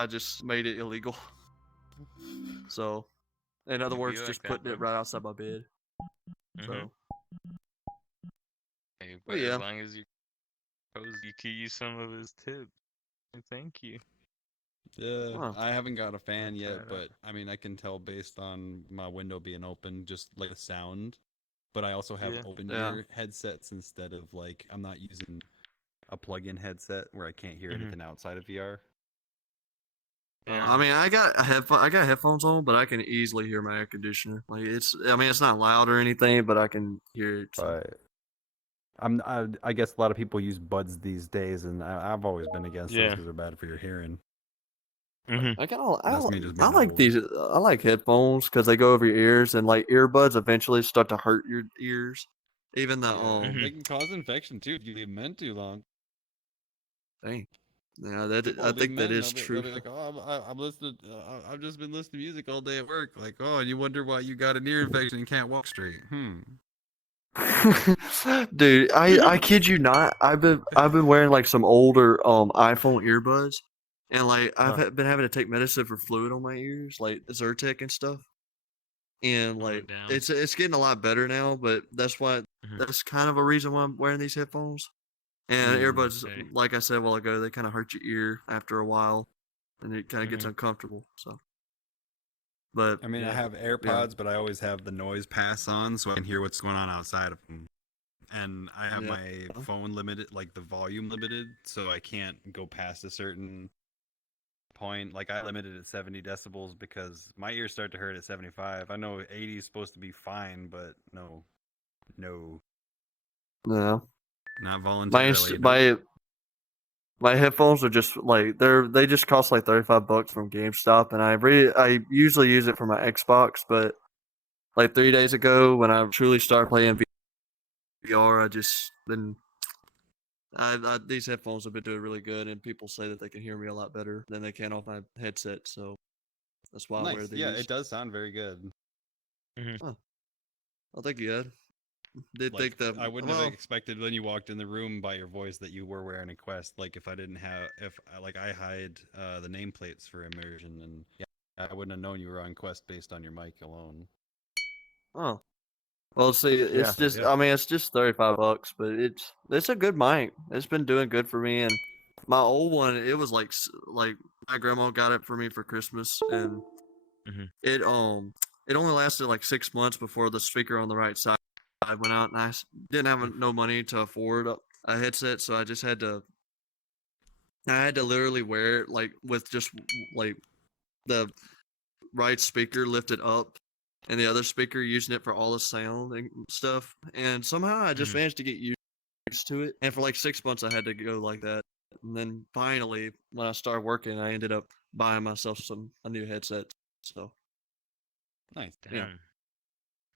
I just made it illegal. So, in other It'd be words, like just that, putting bro. it right outside my bed. Mhm. So, Hey, but but yeah. as long as you could use some of his tips. Thank you. Yeah, Huh. I haven't got a fan I'll try yet, it out. but I mean, I can tell based on my window being open, just like the sound. But I also have Yeah. open Yeah. ear headsets instead of like I'm not using a plug-in headset where I can't hear Mhm. anything outside of VR. I mean, I got headphones on, but I can easily hear my air conditioner. Like I mean, it's not loud or anything, but I can hear it. So. Right. I guess a lot of people use buds these days, and I've always been against those Yeah. because they're bad for your hearing. Mhm. I kind of That's me just I being like old. these. I like headphones because they go over your ears, and like earbuds eventually start to hurt your ears. Even the Yeah, Mhm. they can cause infection too if you leave them in too long. dang, yeah, that People I leave think them that in, is they'll true. be like, "Oh, I'm listening. I've just been listening to music all day at work." Like, oh, and you wonder why you got an ear infection and can't walk straight. Dude, I kid you not. I've been wearing like some older iPhone earbuds, and like I've been having to take medicine for fluid on my ears, like Zyrtec and stuff. And like damn. it's getting a lot better now, but that's Mhm. that's kind of a reason why I'm wearing these headphones. And earbuds, Okay. like I said a while ago, they kind of hurt your ear after a while, and it kind of gets Mhm. uncomfortable. So, but I mean, I Yeah. have AirPods, but I always have the noise pass on so I can hear what's going on outside of them. And I have yeah, my phone limited, like the volume limited, so I can't go past a certain point. Like I limited at 70 decibels because my ears start to hurt at 75. I know 80 is supposed to be fine, but no, no. not My voluntarily. Nope. my my headphones are just like they just cost like $35 from GameStop, and I usually use it for my Xbox, but like 3 days ago when I truly started playing VR, I just been these headphones have been doing really good, and people say that they can hear me a lot better than they can off my headset, so that's why I wear Nice. Yeah, these. it does sound very good. Oh, well, thank you, Ed. Did Like think that I wouldn't have well, expected when you walked in the room by your voice that you were wearing a Quest. Like if I didn't have, if like I hide the nameplates for immersion, and yeah, I wouldn't have known you were on Quest based on your mic alone. oh. Well, see, it's just I mean, it's just $35, but it's a good mic. It's been doing good for me, and my old one, it was like my grandma got it for me for Christmas, and Mhm. it only lasted like 6 months before the speaker on the right side went out, and didn't have no money to afford a headset, so I had to literally wear it like with just like the right speaker lifted up and the other speaker using it for all the sound and stuff. And somehow I just Mhm. managed to get used to it. And for like 6 months I had to go like that. And then finally when I started working I ended up buying myself a new headset. So Nice. Damn. yeah.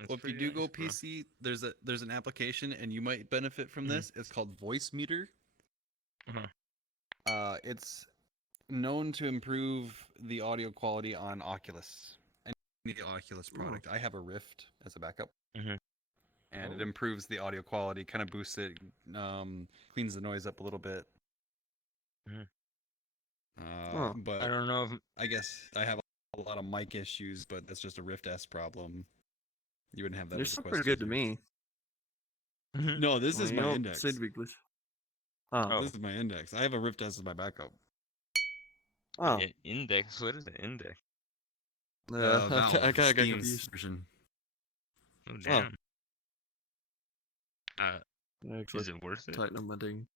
That's Well, if you pretty do go nice, bro. PC, there's an application, and you might benefit from this. It's called Voice Meter. Uh-huh. It's known to improve the audio quality on Oculus. And the Oculus product. I have a Rift as a backup. Mhm. And it improves the audio quality, kind of boosts it, cleans the noise up a little bit. Mhm. But I don't know if I guess I have a lot of mic issues, but that's just a Rift S problem. You wouldn't have that They're as a still Quest pretty good to user. me. No, this I is mean, you my don't seem index. to be glitch. Oh. This is my index. I have a Rift S as my backup. Oh. Index. What is the index? Yeah, Valve I kinda got Steam's confused. version. Oh Oh. damn. Actually, Is it worth it? tighten up my ding.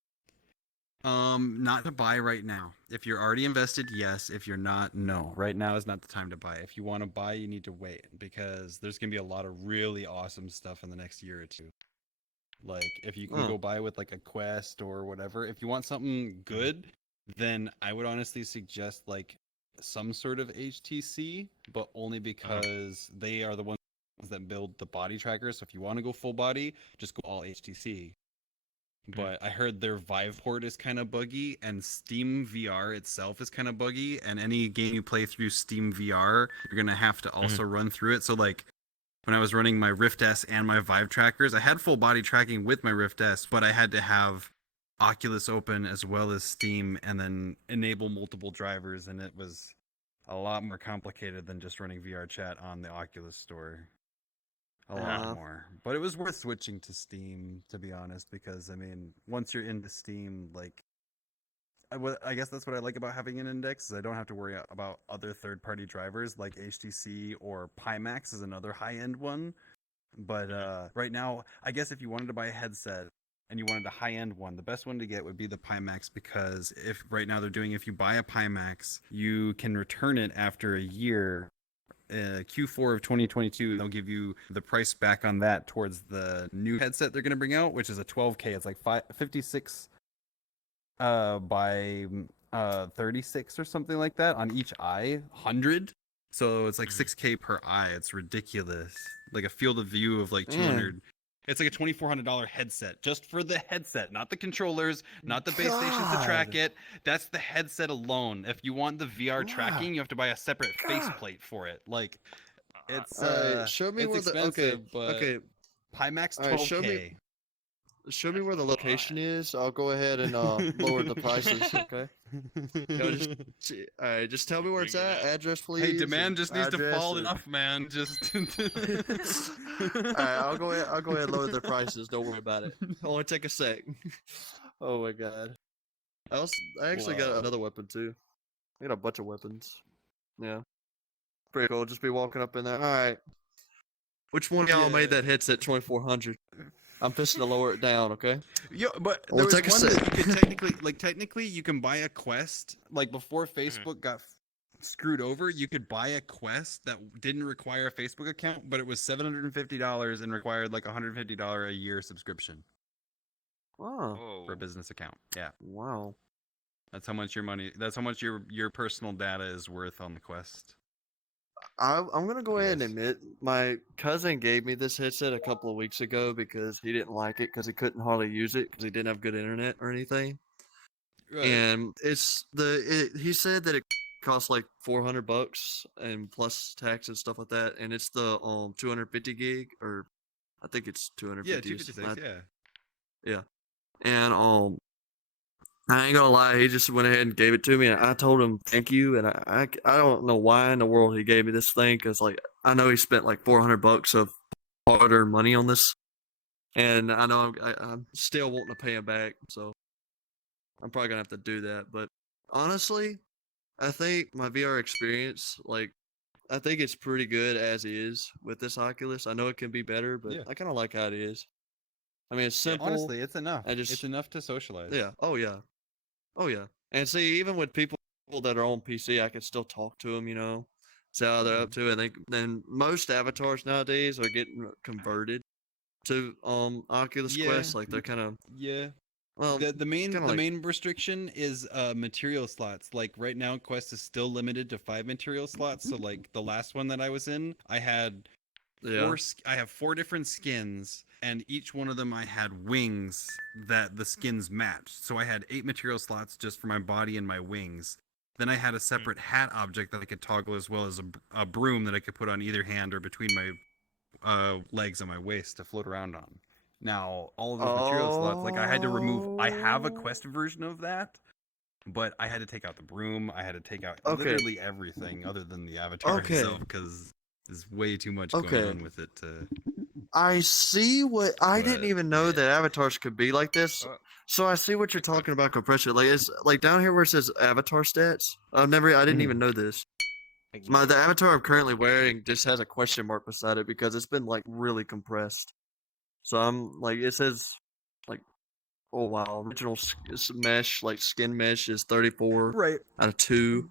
Not to buy right now. If you're already invested, yes. If you're not, no. Right now is not the time to buy. If you want to buy, you need to wait because there's gonna be a lot of really awesome stuff in the next year or two. Like if you can go buy with like a Quest or whatever. If you want something good, then I would honestly suggest like some sort of HTC, but only because they are the ones that build the body tracker. So if you want to go full body, just go all HTC. But I heard their Vive port is kind of buggy, and Steam VR itself is kind of buggy. And any game you play through Steam VR, you're gonna have to also run through it. So like when I was running my Rift S and my Vive trackers, I had full body tracking with my Rift S, but I had to have Oculus open as well as Steam, and then enable multiple drivers, and it was a lot more complicated than just running VR chat on the Oculus store. A Yeah. lot more. But it was worth switching to Steam, to be honest, because I mean, once you're into Steam, like I guess that's what I like about having an index is I don't have to worry about other third-party drivers like HTC or Pimax is another high-end one. But right now, I guess if you wanted to buy a headset and you wanted a high-end one, the best one to get would be the Pimax because if right now they're doing if you buy a Pimax, you can return it after a year. Q4 of 2022, they'll give you the price back on that towards the new headset they're going to bring out, which is a 12K. It's like 56 by 36 or something like that on each eye, 100. So it's like 6K per eye. It's ridiculous. Like a field of view of like 200. It's like a $2,400 headset just for the headset, not the controllers, not the base stations to track God. it. That's the headset alone. If you want the VR tracking, you have to buy a separate faceplate for it. Like it's show me it's where the expensive, but okay. Pimax 12K. All right, show me where the location is. I'll go ahead and lower the prices. Okay. Yo, all right, just tell me where it's at. Address, please. Hey, demand and just needs to address fall and- enough, man. Just. All right, I'll go ahead. I'll go ahead and lower the prices. Don't worry about it. Only take a sec. Oh my god. I actually got Wow. another weapon too. I got a bunch of weapons. Yeah. Pretty cool. Just be walking up in there. All right. Which one of y'all made that headset 2400? I'm fixing to lower it down. Okay. Yo, but We'll there was take a one sec. that you could technically you can buy a Quest like before Facebook got screwed over. You could buy a Quest that didn't require a Facebook account, but it was $750 and required like $150 a year subscription Oh. for a business account. Yeah, Wow. that's how much your money. That's how much your personal data is worth on the Quest. I'm gonna go ahead and Yes. admit my cousin gave me this headset a couple of weeks ago because he didn't like it because he couldn't hardly use it because he didn't have good internet or anything. And he said that it costs like $400 and plus tax and stuff like that, and it's the 250 gig or I think it's 250. Yeah, 256. Yeah. And I ain't gonna lie, he just went ahead and gave it to me, and I told him thank you, and I don't know why in the world he gave me this thing, because like I know he spent like $400 of hard-earned money on this, and I know I'm still wanting to pay him back, so I'm probably gonna have to do that. But honestly, I think my VR experience, like, I think it's pretty good as is with this Oculus. I know it can be better, but Yeah. I kind of like how it is. I mean, it's simple. Honestly, it's enough. it's It's enough to socialize. Yeah. Oh yeah. Oh yeah. And see, even with people that are on PC, I can still talk to them. See how they're up to, and then most avatars nowadays are getting converted to Oculus Yeah. Quest. Like they're kind of Yeah. well. The main kinda like- main restriction is material slots. Like right now, Quest is still limited to 5 material slots. So like the last one that I was in, I had Yeah. I have 4 different skins, and each one of them I had wings that the skins matched. So I had 8 material slots just for my body and my wings. Then I had a separate hat object that I could toggle as well as a broom that I could put on either hand or between my legs and my waist to float around on. Now, all of those material slots, like I had to remove. I have a Quest version of that, but I had to take out the broom. I had to take out Okay. literally everything other than the avatar Okay. itself because there's way too much Okay. going on with it. I see what I didn't But, even know yeah. that avatars could be like this. Uh, So I see what you're talking about compression. Like it's like down here where it says avatar stats. I didn't even know this. The avatar I'm currently wearing just has a question mark beside it because it's been like really compressed. So I'm like it says like oh wow, original mesh like skin mesh is 34 Right. out of 2.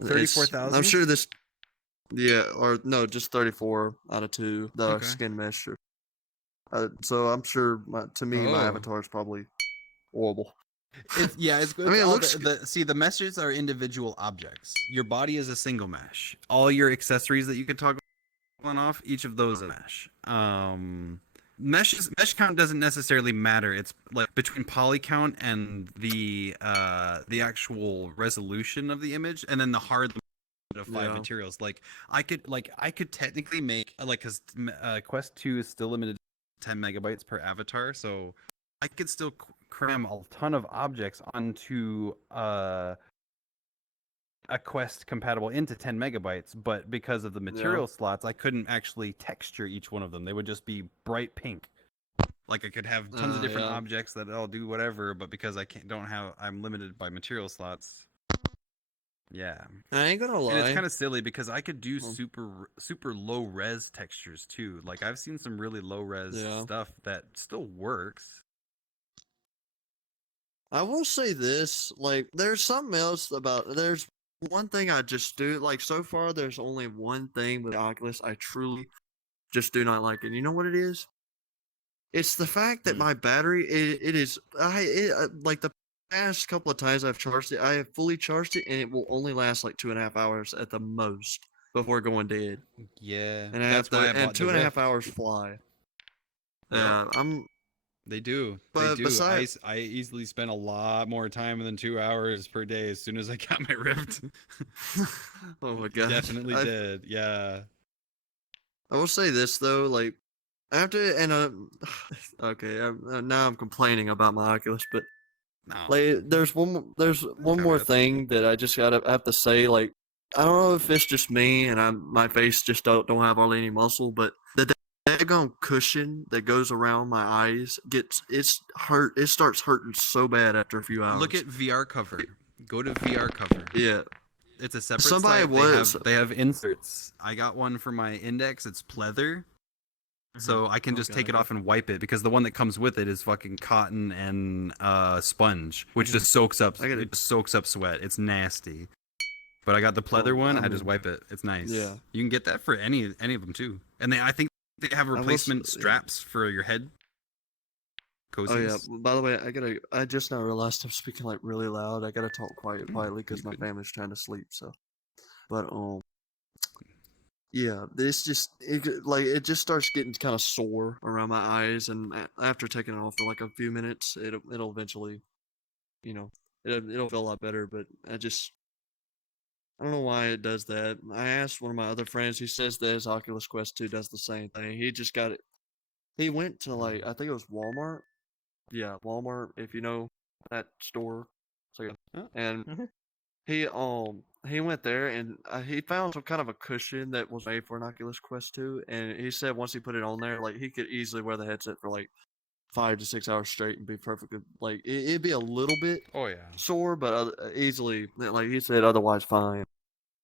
It's- 34,000? I'm sure this yeah, or no, just 34 out of 2 the Okay. skin mesh. So I'm sure to me my Oh. avatar is probably horrible. It's good. I mean, it All looks the meshes are individual objects. Your body is a single mesh. All your accessories that you can toggle on off, each of those is a mesh. Mesh count doesn't necessarily matter. It's like between poly count and the actual resolution of the image, and then the hard of 5 Yeah. materials. Like I could technically make because Quest 2 is still limited to 10 megabytes per avatar, so I could still cram a ton of objects onto a Quest compatible into 10 megabytes, but because of the material slots, I couldn't actually texture each one of them. They would just be bright pink. Like I could have tons of different Yeah. objects that all do whatever, but because I'm limited by material slots. Yeah. I ain't gonna lie. And it's kind of silly because I could do Um, super low res textures too. Like I've seen some really low res Yeah. stuff that still works. I will say this, like, there's something else about. There's one thing I just do. Like, so far, there's only one thing with the Oculus I truly just do not like, and you know what it is? It's the fact that Hmm. my battery, it is, like the past couple of times I've charged it, I have fully charged it, and it will only last like 2.5 hours at the most before going dead. Yeah. And I have That's why I to, and bought the 2.5 Rift. hours fly. Yeah. Yeah, They do. They but do. besides, I easily spent a lot more time than 2 hours per day as soon as I got my Rift. oh my god, Definitely did. Yeah. I will say this though, like after and okay, now I'm complaining about my Oculus, but No. like there's one more Caveats. thing that I have to say. Like I don't know if it's just me and my face just don't have hardly any muscle, but the daggone cushion that goes around my eyes it's hurt. It starts hurting so bad after a few hours. Look at VR cover. Go to VR cover. yeah. It's a separate Somebody site. was- They have inserts. I got one for my index. It's pleather. So I can just Okay. take it off and wipe it because the one that comes with it is fucking cotton and sponge, which just soaks up. I gotta- It just soaks up sweat. It's nasty. But I got the pleather one. I just wipe it. It's nice. Yeah. You can get that for any of them too. And I think they have will replacement yeah. straps for your head. Cozies. Oh yeah. By the way, I just now realized I'm speaking like really loud. I gotta talk quietly because my good. family's trying to sleep. So, but yeah, this just it just starts getting kind of sore around my eyes, and after taking it off for like a few minutes, it'll eventually, you know, it'll feel a lot better. But I don't know why it does that. I asked one of my other friends. He says that his Oculus Quest 2 does the same thing. He just got it. He went to like I think it was Walmart. Yeah, Walmart. If you know that store, so Huh. and he went there and he found some kind of a cushion that was made for an Oculus Quest 2, and he said once he put it on there, like he could easily wear the headset for like 5 to 6 hours straight and be perfectly like it'd be a little bit Oh yeah. sore, but easily like he said otherwise fine.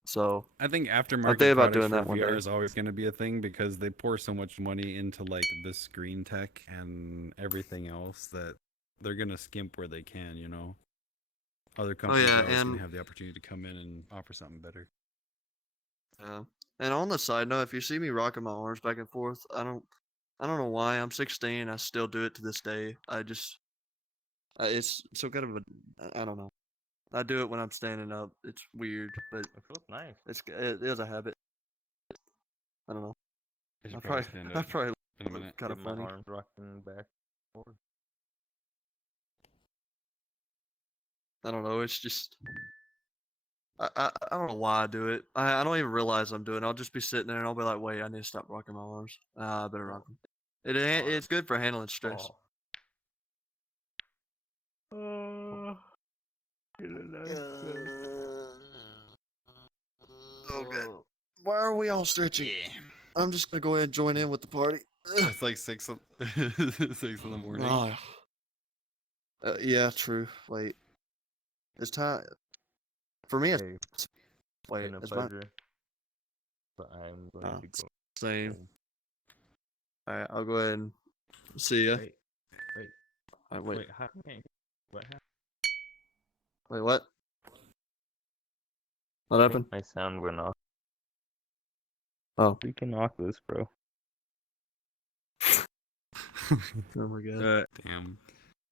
So I think I'm aftermarket thinking about products doing for that one VR day. is always going to be a thing because they pour so much money into like the screen tech and everything else that they're going to skimp where they can, you know. Other companies yeah, are always going and- to have the opportunity to come in and offer something better. Yeah. And on the side note, if you see me rocking my arms back and forth, I don't know why. I'm 16. I still do it to this day. It's so kind of I don't know. I do it when I'm standing up. It's weird, but It feels nice. it is a habit. I don't know. I should I probably probably stand I up probably in a minute. kind of Get my funny. arms rocking back and forth. I don't know. It's just I don't know why I do it. I don't even realize I'm doing it. I'll just be sitting there and I'll be like, wait, I need to stop rocking my arms. I better rock them. It's good for handling stress. Okay. Why are we all stretching? I'm just gonna go ahead and join in with the party. It's like 6 in the morning. Ah. Yeah, true. Wait, it's time for me. It's, Hey, wait, been a it's my pleasure. But I'm going Oh, to go. same. home. All right, I'll go ahead and see ya. Wait, wait, All right, wait, wait. How, hey, what happened? wait, what? What I happened? think my sound went off. Oh, Freaking Oculus, bro. oh my god. Damn.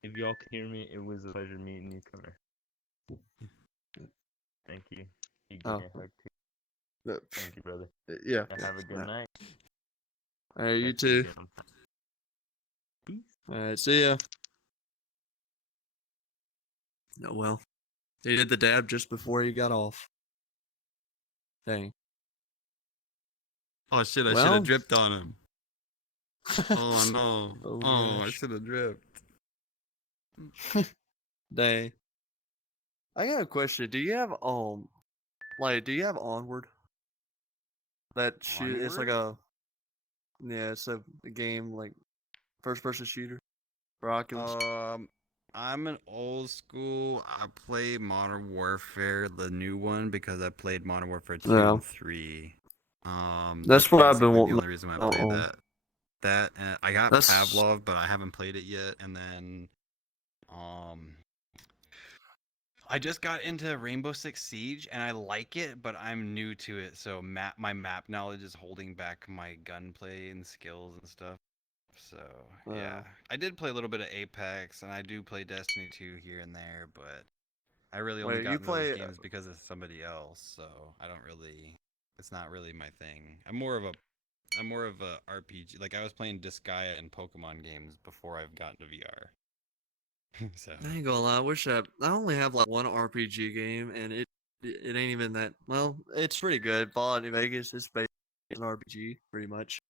If y'all can hear me, it was a pleasure meeting you, Connor. Thank you. You gave Oh. me a hug too. Thank you, brother. Yeah. And have a good Yeah. night. All right, you Catch you too. again. Peace. All right, see ya. Oh well, he did the dab just before he got off. Dang. Oh shit, I should Well- have dripped on him. Oh no. Oh, Oh, I gosh. should have dripped. Dang. I got a question. Do you have do you have Onward? That shoot, it's like Onward? it's a game like first person shooter for Oculus. I'm an old school. I play Modern Warfare, the new one, because I played Modern Warfare 2 Yeah, and 3. that's That's what I've been basically the wanting. only reason why I play that. That and I got That's Pavlov, but I haven't played it yet. And then, um, I just got into Rainbow Six Siege, and I like it, but I'm new to it, so my map knowledge is holding back my gunplay and skills and stuff. So yeah, I did play a little bit of Apex, and I do play Destiny 2 here and there, but I really only wait, got you into those play? games because of somebody else. So I don't really, it's not really my thing. I'm more of a RPG. Like I was playing Disgaea and Pokemon games before I've gotten to VR. So I ain't gonna lie. I only have like one RPG game, and it ain't even that. Well, it's pretty good. Fallout New Vegas is based on an RPG, pretty much.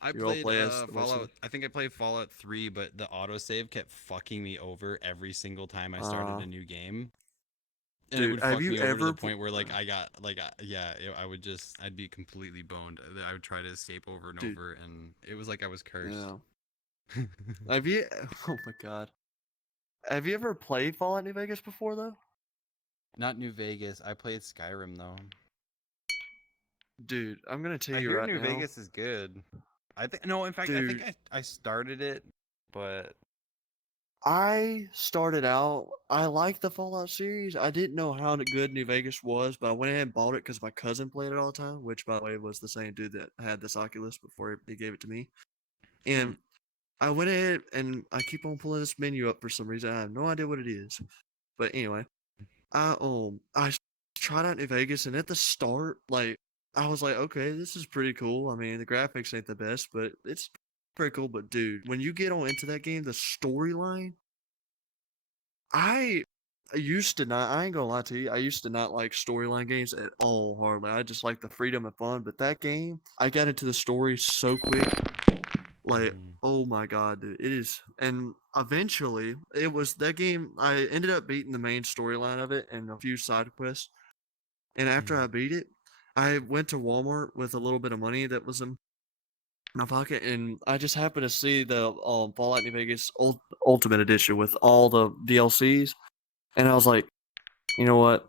I You all played play as what's Fallout. I think I played Fallout 3, but the autosave kept fucking me over every single time I started uh a new game. And it dude. would Have fuck you me over to the ever? point where like I got like I would just I'd be completely boned. I would try to escape over and Dude, over, and it was like I was cursed. yeah. Have you? Oh my god. Have you ever played Fallout New Vegas before though? Not New Vegas. I played Skyrim though. Dude, I'm gonna tell I you hear right New now, Vegas is good. I think no, in fact, I think dude. I started it, but I started out. I liked the Fallout series. I didn't know how good New Vegas was, but I went ahead and bought it because my cousin played it all the time. Which, by the way, was the same dude that had this Oculus before he gave it to me. hmm, And I went ahead and I keep on pulling this menu up for some reason. I have no idea what it is. But anyway, I tried out New Vegas, and at the start, like I was like, okay, this is pretty cool. I mean, the graphics ain't the best, but it's pretty cool. But dude, when you get on into that game, the storyline, I used to not. I ain't gonna lie to you. I used to not like storyline games at all. Hardly. I just like the freedom and fun. But that game, I got into the story so quick. Like, mm, oh my god, dude, it is. And eventually, it was that game. I ended up beating the main storyline of it and a few side quests. And after mm, I beat it, I went to Walmart with a little bit of money that was in my pocket, and I just happened to see the Fallout New Vegas Ultimate Edition with all the DLCs, and I was like, you know what?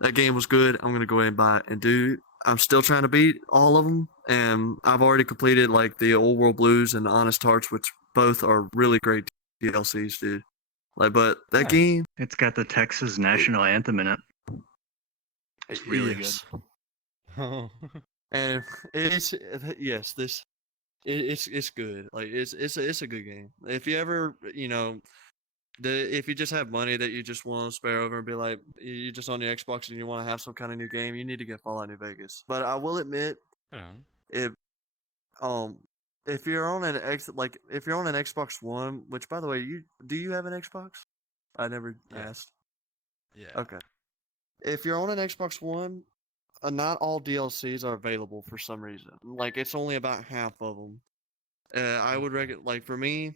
That game was good. I'm gonna go ahead and buy it. And dude, I'm still trying to beat all of them, and I've already completed like the Old World Blues and the Honest Hearts, which both are really great DLCs, dude. Like, but that nice. game, It's got the Texas it, national anthem in it. It's really good. yes, and it's yes, it's good. Like it's a good game. If you ever if you just have money that you just want to spare over and be like you just on your Xbox and you want to have some kind of new game, you need to get Fallout New Vegas. But I will admit, Yeah. if um if you're on an if you're on an Xbox One, which by the way, you have an Xbox? I never Yeah. asked. Yeah. Okay. If you're on an Xbox One, not all DLCs are available for some reason. Like it's only about half of them. I would Okay. like for me,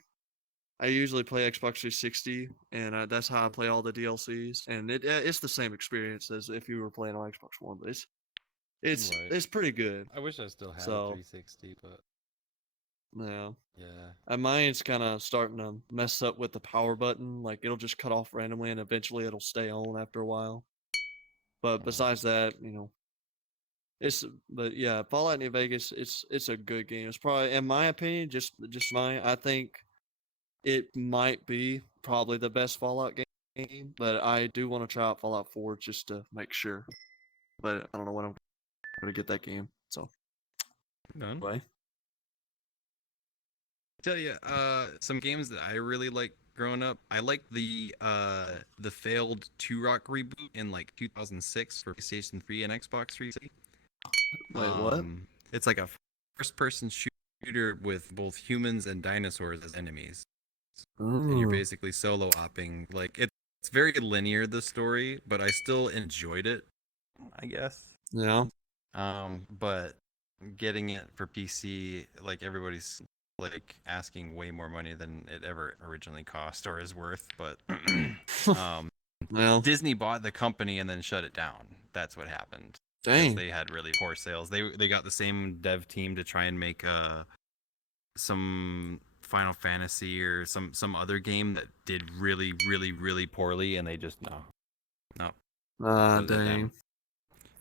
I usually play Xbox 360, and that's how I play all the DLCs. And it's the same experience as if you were playing on Xbox One, but Right. it's pretty good. I wish I still had a So 360, but yeah, yeah. and mine's kind of starting to mess up with the power button. Like it'll just cut off randomly, and eventually it'll stay on after a while. But besides that, it's but yeah, Fallout New Vegas, it's a good game. It's probably, in my opinion, just mine. I think it might be probably the best Fallout game, but I do want to try out Fallout 4 just to make sure. But I don't know when I'm gonna get that game. So Done. anyway, Tell you, some games that I really like growing up. I like the failed Two Rock reboot in like 2006 for PlayStation 3 and Xbox 360. wait, what? It's like a first-person shooter with both humans and dinosaurs as enemies, and you're Ooh, basically solo opping. Like it's very linear, the story, but I still enjoyed it, I guess. yeah, But getting it for PC, like everybody's like asking way more money than it ever originally cost or is worth. But um, Well, Disney bought the company and then shut it down. That's what happened. Because dang. they had really poor sales. They got the same dev team to try and make some Final Fantasy or some other game that did really really poorly, and they just no Ah, wasn't them. dang.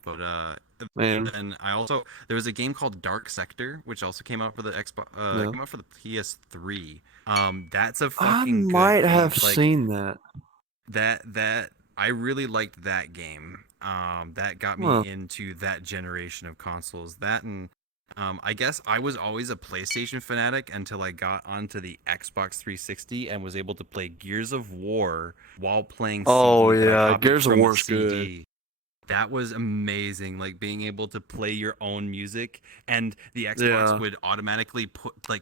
But Man. and I also there was a game called Dark Sector, which also came out for the Xbox. Yeah. Came out for the PS3. That's a I fucking might good have game. Like seen that. that I really liked that game. That got me Huh. into that generation of consoles. That and I guess I was always a PlayStation fanatic until I got onto the Xbox 360 and was able to play Gears of War while playing Oh, CD that I yeah, copied Gears of from a War's good. CD. That was amazing, like being able to play your own music, and the Xbox Yeah. would automatically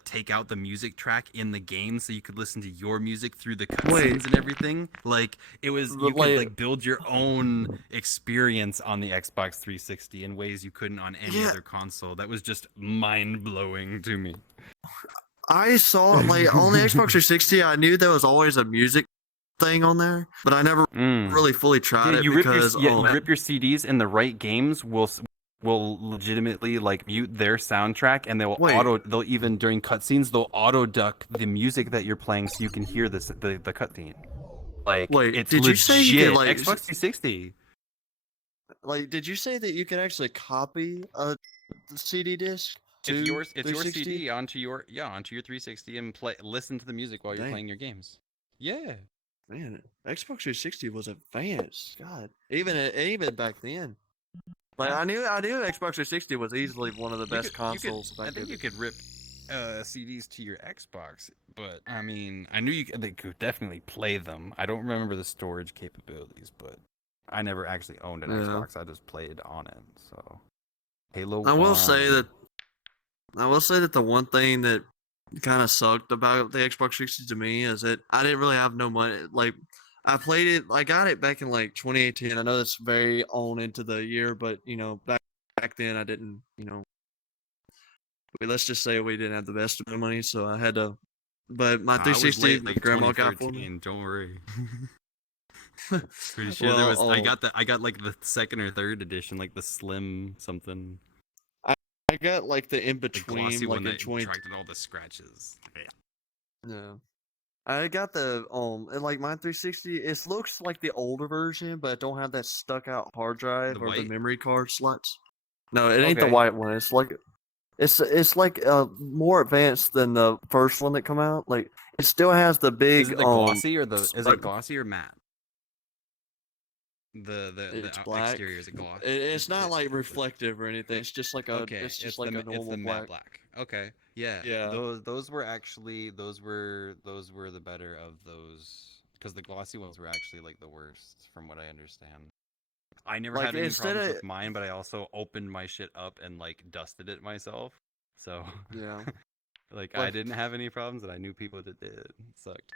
take out the music track in the game so you could listen to your music through the Wait. cutscenes and everything. Like it was, But, you could like- like build your own experience on the Xbox 360 in ways you couldn't on any Yeah. other console. That was just mind blowing to me. I saw like on the Xbox 360. I knew there was always a music thing on there, but I never really fully tried it you because you rip your CDs, and the right games will legitimately like mute their soundtrack, and they'll even during cutscenes they'll auto duck the music that you're playing so you can hear the cutscene. Like Wait, it's did you legit. say you could, like, Xbox 360? like, did you say that you could actually copy a CD disc to It's your 360? CD onto your 360 and listen to the music while you're Dang. playing your games. Yeah. Man, Xbox 360 was advanced. God, even back then. Like I knew Xbox 360 was easily one of the best consoles. I think you could rip CDs to your Xbox, but I mean, I knew they could definitely play them. I don't remember the storage capabilities, but I never actually owned an Yeah. Xbox. I just played on it. So Halo. I will 1. say that the one thing that kind of sucked about the Xbox 360 to me is that I didn't really have no money. Like I played it, I got it back in like 2018. I know that's very on into the year, but back then I didn't. Let's just say we didn't have the best amount of money, so I had to. But my I was 360, late, like grandma got for me. 2013. Don't worry. Pretty sure there was. Well, I got like the second or third edition, like the slim something. I got like the in The between, glossy like one in that 20. attracted all the scratches. Yeah. No. I got the and like my 360. It looks like the older version, but it don't have that stuck out hard drive The or the white? memory card slots. No, it ain't the Okay. white one. It's like more advanced than the first one that come out. Like it still has the big Is it the glossy or is like- it glossy or matte? The It's black. exterior is a gloss. It's not like reflective or anything. It's just like a Okay, it's just like the, a normal it's the matte black. black. Okay, yeah, Yeah. Those were actually those were the better of those because the glossy ones were actually like the worst from what I understand. I never Like, had any instead problems of- with mine, but I also opened my shit up and like dusted it myself. So Yeah. like I Like- didn't have any problems, and I knew people that did. It sucked.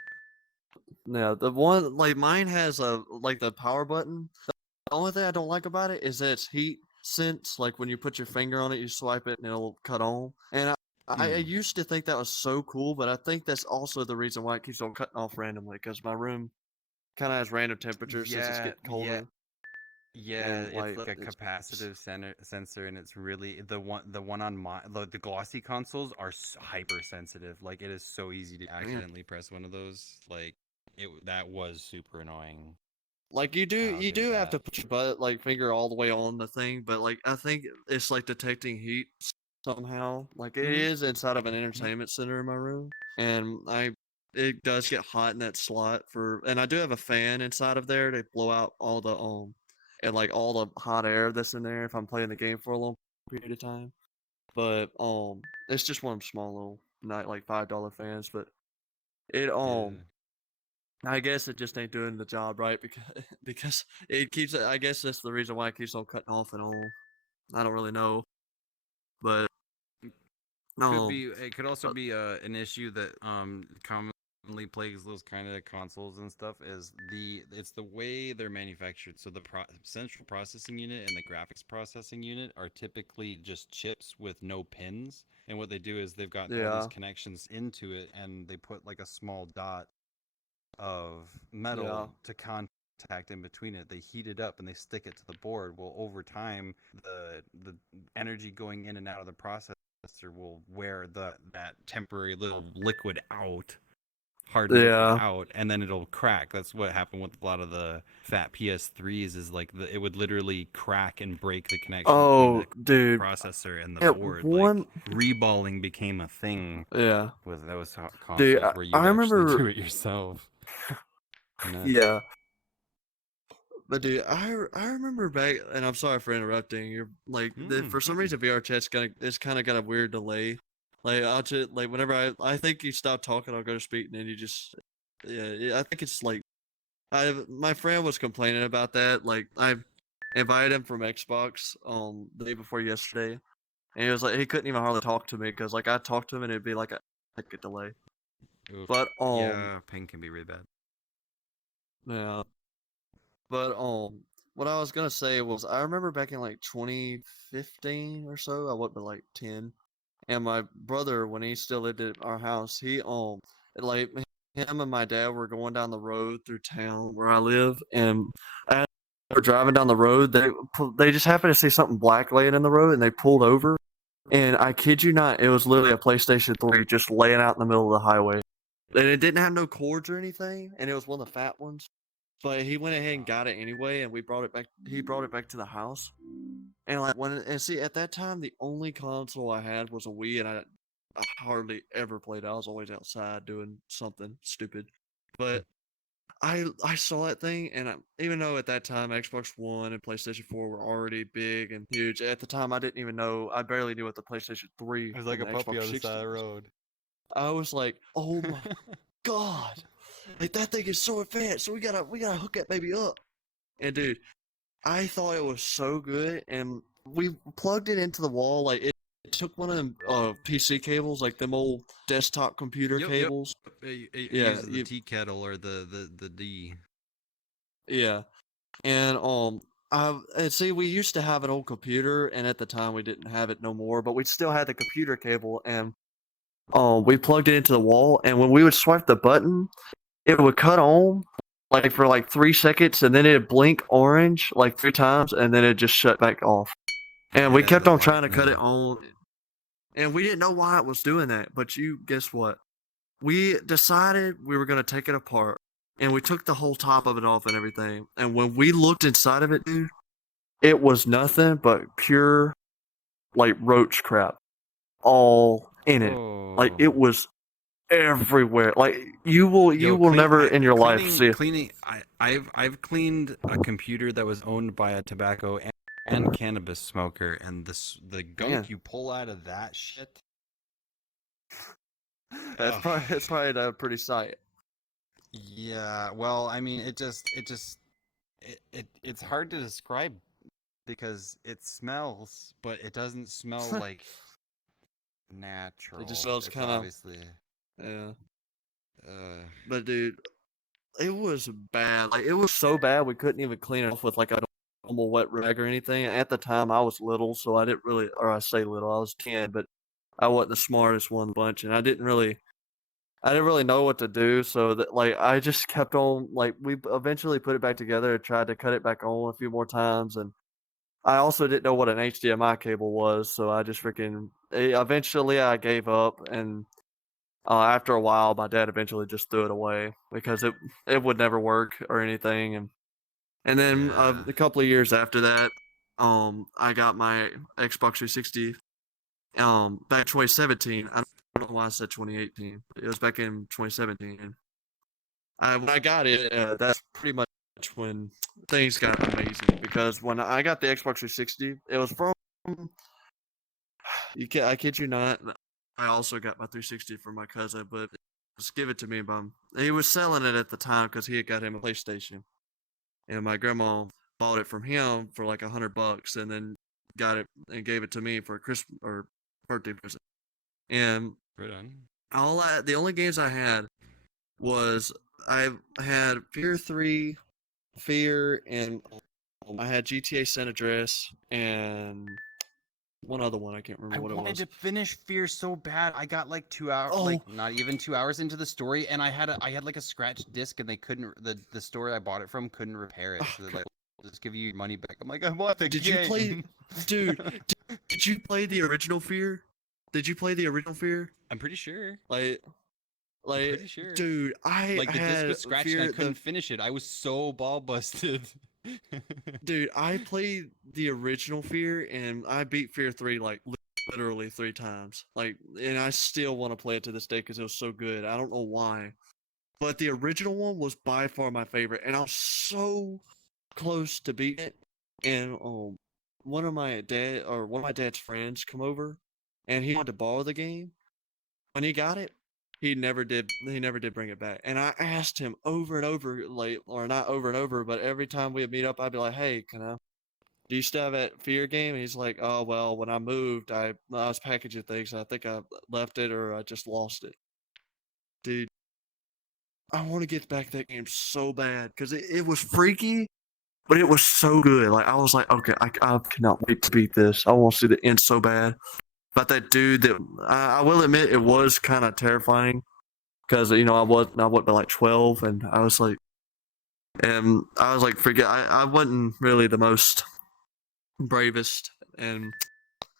Yeah, the one like mine has the power button. The only thing I don't like about it is that it's heat sense. Like when you put your finger on it, you swipe it and it'll cut on. And I used to think that was so cool, but I think that's also the reason why it keeps on cutting off randomly because my room kind of has random temperatures since it's Yeah, getting colder. Yeah, And, it's like, like a it's- capacitive sensor, and it's really the one on the glossy consoles are hypersensitive. Like it is so easy to accidentally press one of those. Like that was super annoying. Like you I'll do give it have to that. put your finger all the way on the thing, but like I think it's like detecting heat somehow. Like it Mhm. is inside of an entertainment center in my room, and it does get hot in that slot and I do have a fan inside of there to blow out all the and like all the hot air that's in there if I'm playing the game for a long period of time. But it's just one small little not like $5 fans, but it Yeah. I guess it just ain't doing the job right because because it keeps. I guess that's the reason why it keeps on cutting off and on. I don't really know, but Could no. be. It could also be an issue that commonly only plays those kind of consoles and stuff is it's the way they're manufactured. So the central processing unit and the graphics processing unit are typically just chips with no pins. And what they do is they've got all Yeah. these connections into it, and they put like a small dot of metal Yeah. to contact in between it. They heat it up and they stick it to the board. Well, over time, the energy going in and out of the processor will wear that temporary little liquid out, hard liquid Yeah. out, and then it'll crack. That's what happened with a lot of the fat PS3s. Is like it would literally crack and break the connection Oh, between the dude. processor and the At board. one, Like reballing became a thing yeah, with those consoles dude. where you'd I actually do remember. it yourself. Nuts. Yeah, but dude, I remember back, and I'm sorry for interrupting. You're like, for some reason, VR chat's it's kind of got a weird delay. Like I'll just like whenever I think you stop talking, I'll go to speak, and then you just yeah. I think it's like my friend was complaining about that. Like I invited him from Xbox the day before yesterday, and he was like he couldn't even hardly talk to me because like I talked to him and it'd be like a delay. Oof. But Yeah, ping can be really bad. yeah. But what I was gonna say was I remember back in like 2015 or so, I would be like 10, and my brother when he still lived at our house, he like him and my dad were going down the road through town where I live, and as they were driving down the road, they just happened to see something black laying in the road, and they pulled over, and I kid you not, it was literally a PlayStation 3 just laying out in the middle of the highway, and it didn't have no cords or anything, and it was one of the fat ones. But he went ahead and got it anyway, and we brought it back. He brought it back to the house, and like and see at that time the only console I had was a Wii, and I hardly ever played. I was always outside doing something stupid. But I saw that thing, and even though at that time Xbox One and PlayStation 4 were already big and huge, at the time I didn't even know. I barely knew what the PlayStation 3 It was like and a the puppy Xbox on the 60 side of the was. road. I was like, oh my god, like that thing is so advanced. So we gotta hook that baby up. And dude, I thought it was so good, and we plugged it into the wall. Like it took one of them PC cables, like them old desktop computer Yep. cables. It Yeah, uses the tea kettle or the D. yeah, and and see, we used to have an old computer, and at the time we didn't have it no more, but we still had the computer cable, and we plugged it into the wall, and when we would swipe the button, it would cut on like for like 3 seconds, and then it'd blink orange like 3 times, and then it just shut back off. And we Yeah, kept the on trying to cut it lightning. on, and we didn't know why it was doing that. But you guess what? We decided we were gonna take it apart, and we took the whole top of it off and everything. And when we looked inside of it, dude, it was nothing but pure like roach crap, all in it. Like it Oh. was everywhere. Like you Yo, will never in your life see it. cleaning. I've cleaned a computer that was owned by a tobacco and cannabis smoker, and the gunk Man. you pull out of that shit. It's Ugh. probably a pretty sight. Yeah, well, I mean, it's hard to describe because it smells, but it doesn't smell like natural. It just smells It's kind of obviously. yeah. Uh, But dude, it was bad. Like it was so bad we couldn't even clean it off with like a normal wet rag or anything. At the time, I was little, so I didn't really, or I say little, I was 10, but I wasn't the smartest one in the bunch, and I didn't really know what to do. So that like I just kept on like we eventually put it back together and tried to cut it back on a few more times, and I also didn't know what an HDMI cable was, so I just eventually I gave up, and after a while, my dad eventually just threw it away because it would never work or anything, and then yeah. a couple of years after that, I got my Xbox 360 back in 2017. I don't know why I said 2018. It was back in 2017. When I got it, that's pretty much when things got amazing because when I got the Xbox 360, it was from I kid you not. I also got my 360 from my cousin, but just give it to me, bum. He was selling it at the time because he had got him a PlayStation, and my grandma bought it from him for like $100, and then got it and gave it to me for a Christmas or birthday present. And Right on. the only games I had was I had Fear 3, Fear, and I had GTA San Andreas and one other one. I can't I remember what it wanted was. to finish Fear so bad. I got like 2 hours, like Oh, not even 2 hours into the story, and I had like a scratched disc, and they couldn't the store I bought it from couldn't repair it, oh, so they're like, "We'll just give you your money back." I'm like, I want the did you play, game. dude? Did you play the original Fear? Did you play the original Fear? I'm pretty sure. Like, I'm like, pretty sure. dude, I Like the disc had was scratched and I Fear couldn't finish it. I was so ball busted. dude. I played the original Fear and I beat Fear 3 like literally 3 times. Like, and I still want to play it to this day because it was so good. I don't know why, but the original one was by far my favorite, and I was so close to beating it. And one of my dad's friends come over, and he wanted to borrow the game. When he got it, he never did. He never did bring it back. And I asked him over and over, like, or not over and over, but every time we'd meet up, I'd be like, "Hey, can I? Do you still have that Fear game?" And he's like, "Oh well, when I moved, I was packaging things. I think I left it or I just lost it." Dude, I want to get back that game so bad because it was freaky, but it was so good. Like I was like, okay, I cannot wait to beat this. I want to see the end so bad. But that dude, that I will admit, it was kind of terrifying because I wasn't but like 12, and I was like, forget. I wasn't really the most bravest, and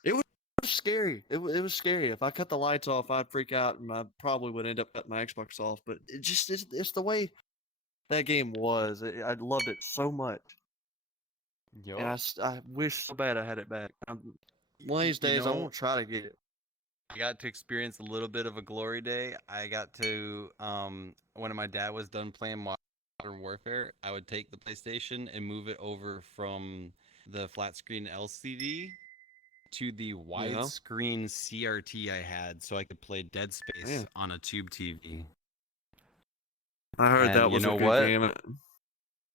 it was scary. It was scary. If I cut the lights off, I'd freak out, and I probably would end up cutting my Xbox off. But it's the way that game was. I loved it so much, and Yup. I wish so bad I had it back. One of these You days, I know, won't try to get it. I got to experience a little bit of a glory day. I got to when my dad was done playing Modern Warfare, I would take the PlayStation and move it over from the flat screen LCD to the Yeah, widescreen CRT I had so I could play Dead Space man. on a tube TV. I heard And that you was a know good what? game.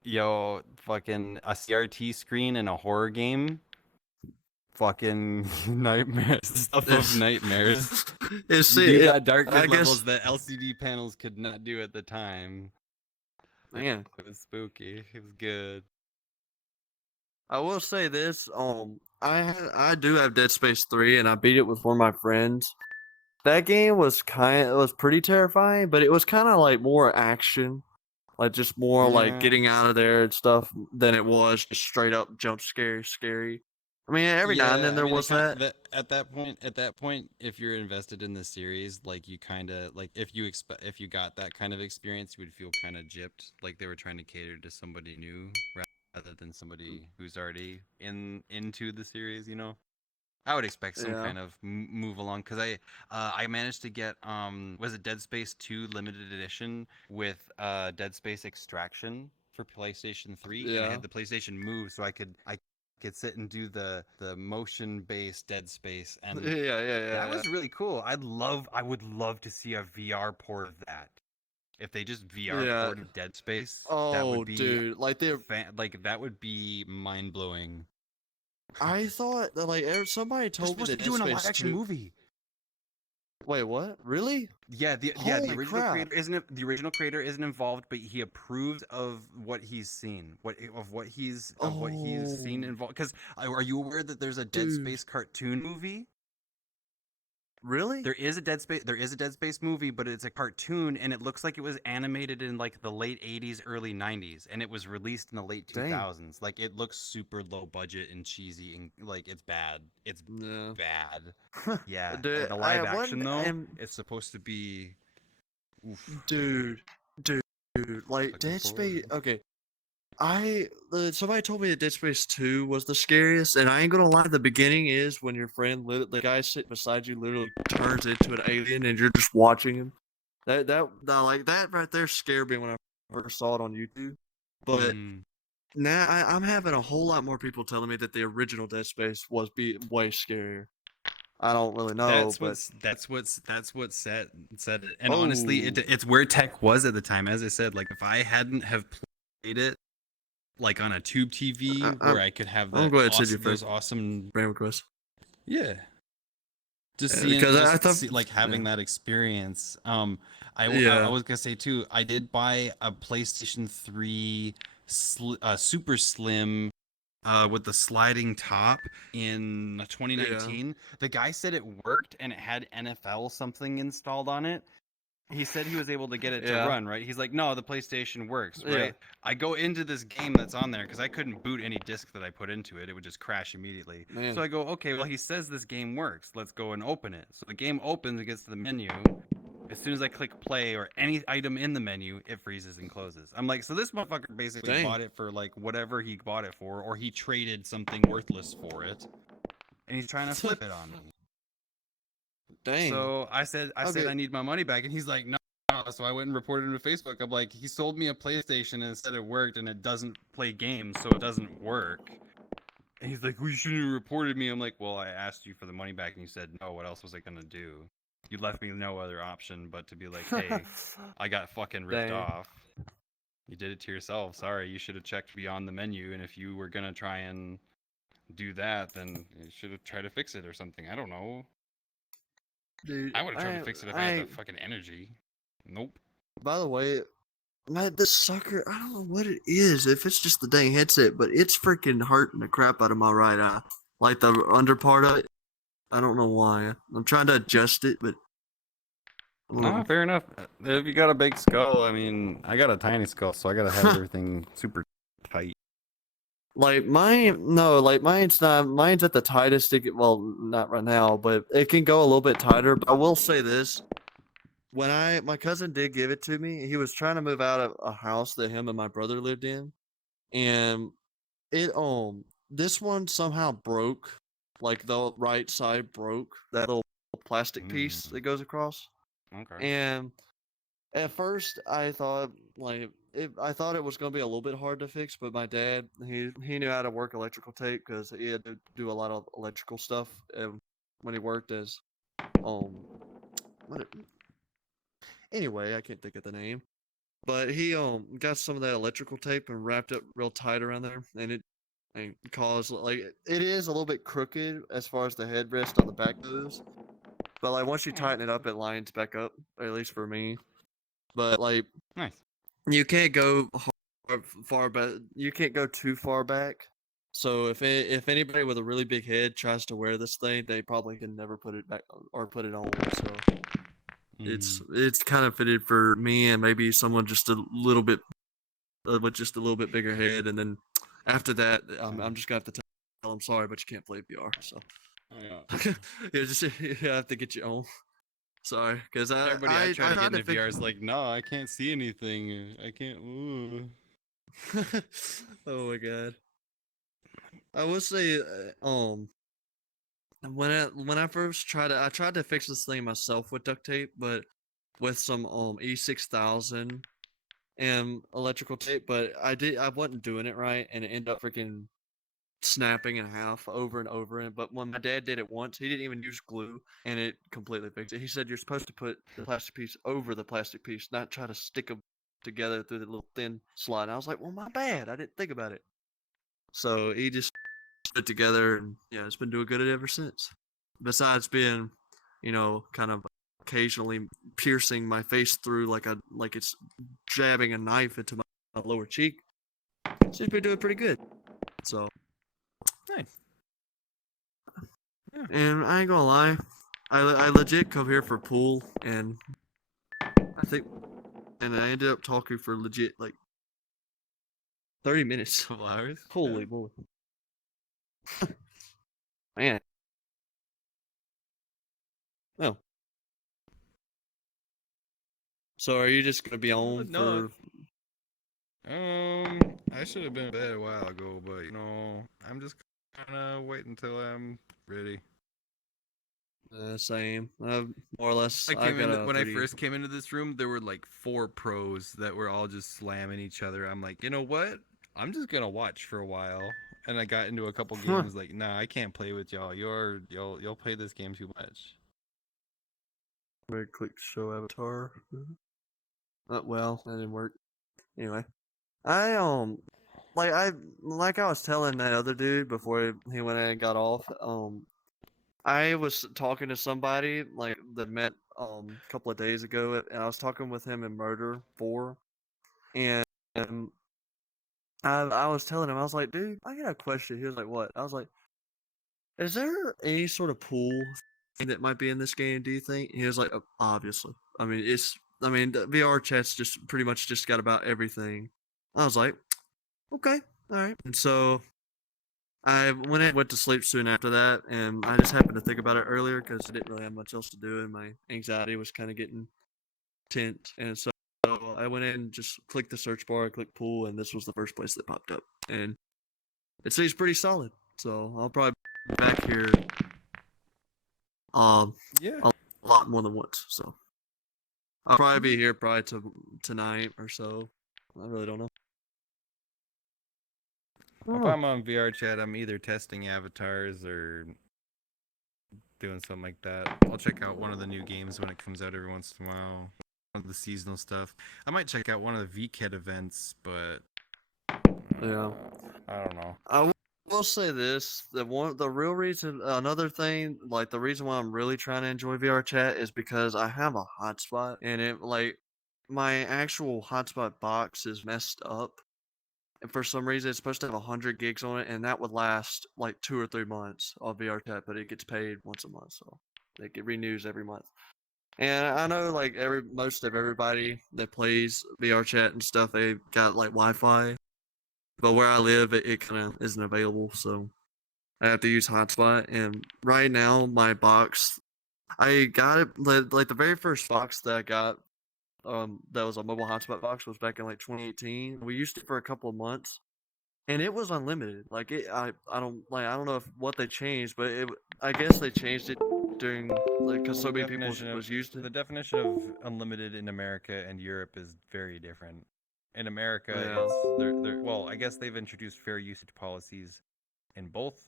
Yo, fucking a CRT screen in a horror game, fucking nightmares, stuff of nightmares. It's You do it, that darkness I levels guess, that LCD panels could not do at the time. man. It was spooky. It was good. I will say this. I do have Dead Space 3, and I beat it with one of my friends. That game it was pretty terrifying, but it was kind of like more action, like just more like Yeah. getting out of there and stuff than it was just straight up jump scary. I mean, every now and Yeah, then I there mean, was that. at that point, if you're invested in the series, like you kind of like if you got that kind of experience, you would feel kind of gypped, like they were trying to cater to somebody new rather than somebody who's already into the series. You know, I would expect some Yeah, kind of move along because I managed to get was it Dead Space 2 limited edition with Dead Space Extraction for PlayStation 3, and I yeah, had the PlayStation Move, so I could sit and do the motion based Dead Space, and that yeah. was really cool. I would love to see a VR port of that. If they just VR Yeah. ported Dead Space, that would Oh, be dude, like they like that would be mind blowing. I thought that somebody They're told me supposed to that be Dead doing a Space live action 2. movie. Wait, what? Really? The Holy original crap! creator isn't involved, but he approves of what he's seen, what he's seen Oh, involved. Because are you aware that there's a Dead dude, Space cartoon movie? really? There is a Dead Space movie, but it's a cartoon, and it looks like it was animated in like the late '80s, early '90s, and it was released in the late Dang. 2000s. Like it looks super low budget and cheesy, and like it's bad. It's Yeah. bad. Yeah, Dude, the I live one action though, and it's supposed to be. Oof. dude, dude, like Looking Dead Space. forward. Okay, somebody told me that Dead Space 2 was the scariest, and I ain't gonna lie. The beginning is when your friend, the guy sitting beside you, literally turns into an alien, and you're just watching him. Like that right there scared me when I first saw it on YouTube. But Mm. now I'm having a whole lot more people telling me that the original Dead Space was way scarier. I don't really know, but That's what said it. And honestly, oh, it's where tech was at the time. As I said, like if I hadn't have played it like on a tube TV I, where I'm I could have I'm going to go ahead and send you those a awesome. friend request. Yeah. Just Yeah, seeing, because I just thought, see, like having yeah. that experience. I Yeah. was gonna say too. I did buy a PlayStation 3 super slim with the sliding top in Yeah. 2019. The guy said it worked and it had NFL something installed on it. He said he was able to get it to Yeah. run, right? He's like, no, the PlayStation works, Yeah. right? I go into this game that's on there because I couldn't boot any disc that I put into it. It would just crash immediately. Man. So I go, okay, well, he says this game works. Let's go and open it. So the game opens, it gets to the menu. As soon as I click play or any item in the menu, it freezes and closes. I'm like, so this motherfucker basically Dang. bought it for like whatever he bought it for, or he traded something worthless for it, and he's trying to flip it on me. Dang. So I said Okay. I need my money back, and he's like, no. So I went and reported him to Facebook. I'm like, he sold me a PlayStation and said it worked, and it doesn't play games, so it doesn't work. And he's like, well, you shouldn't have reported me. I'm like, well, I asked you for the money back, and you said no. What else was I gonna do? You left me no other option but to be like, hey, I got fucking ripped Dang. off. You did it to yourself. Sorry, you should have checked beyond the menu, and if you were gonna try and do that, then you should have tried to fix it or something. I don't know. Dude, I would have tried to fix it if I had the fucking energy. Nope. by the way, man, this sucker, I don't know what it is. If it's just the dang headset, but it's freaking hurting the crap out of my right eye. Like the under part of it. I don't know why. I'm trying to adjust it, but I don't know. Fair enough. If you got a big skull, I mean, I got a tiny skull, so I gotta have everything super tight. Like mine, no, like mine's not. Mine's at the tightest. Well, not right now, but it can go a little bit tighter. But I will say this: when my cousin did give it to me, he was trying to move out of a house that him and my brother lived in, and it this one somehow broke, like the right side broke that little plastic piece that goes across. Okay. And at first, I thought I thought it was gonna be a little bit hard to fix, but my dad he knew how to work electrical tape because he had to do a lot of electrical stuff when he worked as what anyway, I can't think of the name, but he got some of that electrical tape and wrapped it real tight around there, and it caused like it is a little bit crooked as far as the headrest on the back goes, but like once you tighten it up, it lines back up, or at least for me. But like Nice. you can't go far back. You can't go too far back. So if anybody with a really big head tries to wear this thing, they probably can never put it back or put it on. So it's kind of fitted for me and maybe someone just a little bit with just a little bit bigger head. And then after that, I'm just gonna have to tell them sorry, but you can't play VR. So you have to get your own. Sorry, because Everybody I try to tried get into fix- VR is like, no, I can't see anything. I can't. Ooh. Oh my god. I will say, when I first I tried to fix this thing myself with duct tape, but with some E6000 and electrical tape, but I wasn't doing it right, and it ended up freaking snapping in half over and over. And but when my dad did it once, he didn't even use glue, and it completely fixed it. He said you're supposed to put the plastic piece over the plastic piece, not try to stick them together through the little thin slot. And I was like, well, my bad, I didn't think about it. So he just put it together, and yeah, it's been doing good ever since. Besides being, kind of occasionally piercing my face through like it's jabbing a knife into my lower cheek. It's been doing pretty good. So Nice. Yeah. And I ain't gonna lie, I legit come here for pool, and I ended up talking for legit like 30 minutes. Couple hours. Holy moly. Man. Oh. So are you just gonna be on No. for? I should have been in bed a while ago, but I'm just gonna wait until I'm ready. Same. More or less. When I pretty- first came into this room, there were like 4 pros that were all just slamming each other. I'm like, you know what? I'm just gonna watch for a while. And I got into a couple games like, nah, I can't play with y'all. You'll play this game too much. Right click show avatar. Well, that didn't work. Anyway, I like I was telling that other dude before he went in and got off. I was talking to somebody like that met a couple of days ago, and I was talking with him in Murder 4, and I was telling him, I was like, dude, I got a question. He was like, what? I was like, is there any sort of pool thing that might be in this game? Do you think? He was like, obviously. I mean, the VR chat's just pretty much just got about everything. I was like, okay, all right. And so I went to sleep soon after that, and I just happened to think about it earlier because I didn't really have much else to do, and my anxiety was kind of getting tense. And so I went in and just clicked the search bar, I clicked pool, and this was the first place that popped up. And it seems pretty solid. So I'll probably be back here Yeah. a lot more than once. So I'll probably be here tonight or so. I really don't know. If I'm on VR chat, I'm either testing avatars or doing something like that. I'll check out one of the new games when it comes out every once in a while. One of the seasonal stuff. I might check out one of the VCAT events, but Yeah. I don't know. I will say this: the real reason, another thing, like the reason why I'm really trying to enjoy VR chat is because I have a hotspot, and it like my actual hotspot box is messed up, and for some reason it's supposed to have 100 gigs on it, and that would last like 2 or 3 months of VR chat, but it gets paid once a month, so it renews every month. And I know like most of everybody that plays VR chat and stuff, they got like Wi-Fi. But where I live, it kind of isn't available, so I have to use hotspot. And right now, my box, I got it like the very first box that I got, that was a mobile hotspot box, was back in like 2018. We used it for a couple of months, and it was unlimited. Like I don't know what they changed, but I guess they changed it during because so many people was used it. The definition of unlimited in America and Europe is very different. In America, Yeah. it's well, I guess they've introduced fair usage policies in both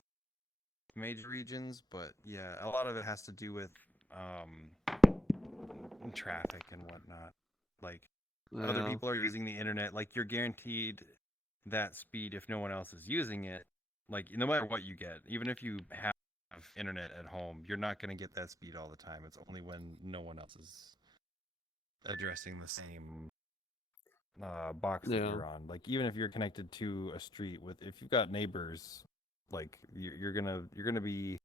major regions, but yeah, a lot of it has to do with traffic and whatnot. Like other Yeah. people are using the internet, like you're guaranteed that speed if no one else is using it. Like no matter what you get, even if you have internet at home, you're not going to get that speed all the time. It's only when no one else is addressing the same box that Yeah. you're on. Like even if you're connected to a street with, if you've got neighbors, like you're gonna be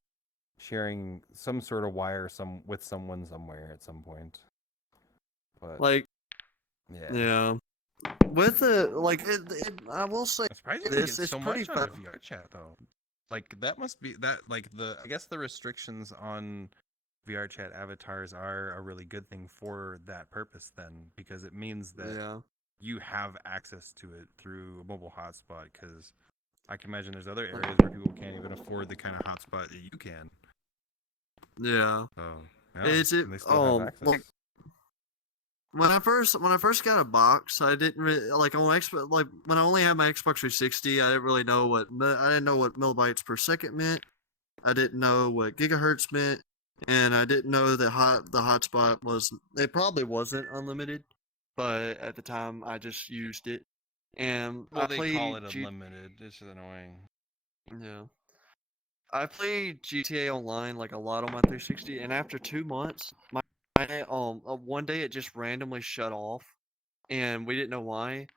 sharing some sort of wire with someone somewhere at some point. But Like yeah. yeah. With it, like I will say I'm surprised you this get is so pretty much out of fun. VR chat though. Like that must be that like I guess the restrictions on VR chat avatars are a really good thing for that purpose then, because it means that Yeah. you have access to it through a mobile hotspot, because I can imagine there's other areas where people can't even afford the kind of hotspot that you can. Yeah. So yeah, Is it and they still have access. like when I first got a box, I didn't really like on Xbox. Like when I only had my Xbox 360, I didn't really know what millibytes per second meant. I didn't know what gigahertz meant, and I didn't know that the hotspot was. It probably wasn't unlimited, but at the time I just used it, and Well, I they played call it unlimited. It's annoying. Yeah. I played GTA Online like a lot on my 360, and after 2 months, one day it just randomly shut off, and we didn't know why.